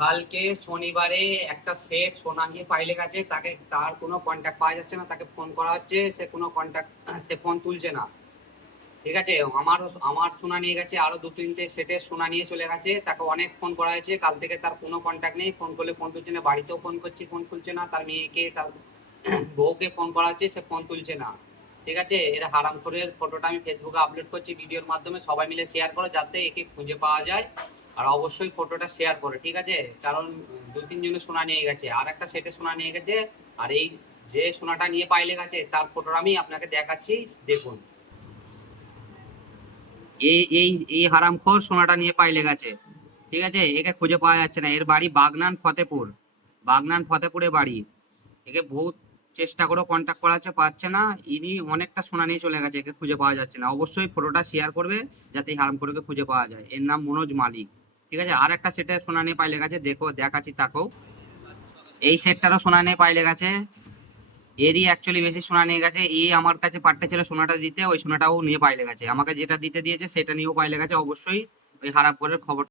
কালকে শনিবারে একটা সেট সোনা নিয়ে পাইলে গেছে, তার কোনো কন্ট্যাক্ট পাওয়া যাচ্ছে না। তাকে ফোন করা হচ্ছে, সে কোনো কন্ট্যাক্ট, সে ফোন তুলছে না। ঠিক আছে, আমার সোনা নিয়ে গেছে, আরো দু তিনটে সেটের সোনা নিয়ে চলে গেছে। তাকে অনেক ফোন করা হয়েছে, কাল থেকে তার কোনো কন্ট্যাক্ট নেই। ফোন করলে ফোন তুলছে না, বাড়িতেও ফোন করছি ফোন তুলছে না। তার মেয়েকে, তার বউকে ফোন করা হচ্ছে, সে ফোন তুলছে না। ঠিক আছে, এরা হারামখোরের ফটোটা আমি ফেসবুকে আপলোড করছি ভিডিওর মাধ্যমে। সবাই মিলে শেয়ার করো যাতে একে খুঁজে পাওয়া যায়। আর অবশ্যই ফটোটা শেয়ার করে, ঠিক আছে? কারণ দু তিনজনের সোনা নিয়ে গেছে, আর একটা সেটে সোনা নিয়ে গেছে। আর এই যে সোনাটা নিয়ে পাইলে গেছে তার ফটোটা আমি আপনাকে দেখাচ্ছি, দেখুন। এই এই এই হারামখোর সোনাটা নিয়ে পাইলে গেছে। ঠিক আছে, একে খুঁজে পাওয়া যাচ্ছে না। এর বাড়ি বাগনান ফতেপুর, বাগনান ফতেপুরে বাড়ি। একে বহুত চেষ্টা করে কন্ট্যাক্ট করা হচ্ছে, পাচ্ছে না। ইনি অনেকটা সোনা নিয়ে চলে গেছে, একে খুঁজে পাওয়া যাচ্ছে না। অবশ্যই ফটোটা শেয়ার করবে যাতে এই হারামখোরকে খুঁজে পাওয়া যায়। এর নাম মনোজ মালিক। ঠিক আছে, আর একটা সেটে সোনা নিয়ে পাইলে গেছে, দেখো দেখাচ্ছি তাকেও। এই সেটটারও সোনা নিয়ে পাইলে গেছে। এরই অ্যাকচুয়ালি বেশি সোনা নিয়ে গেছে। আমার কাছে পাট্টা ছিল সোনাটা দিতে, ওই সোনাটাও নিয়ে পাইলে গেছে। আমাকে যেটা দিতে দিয়েছে সেটা নিয়েও পাইলে গেছে। অবশ্যই ওই হারামখোরের খবর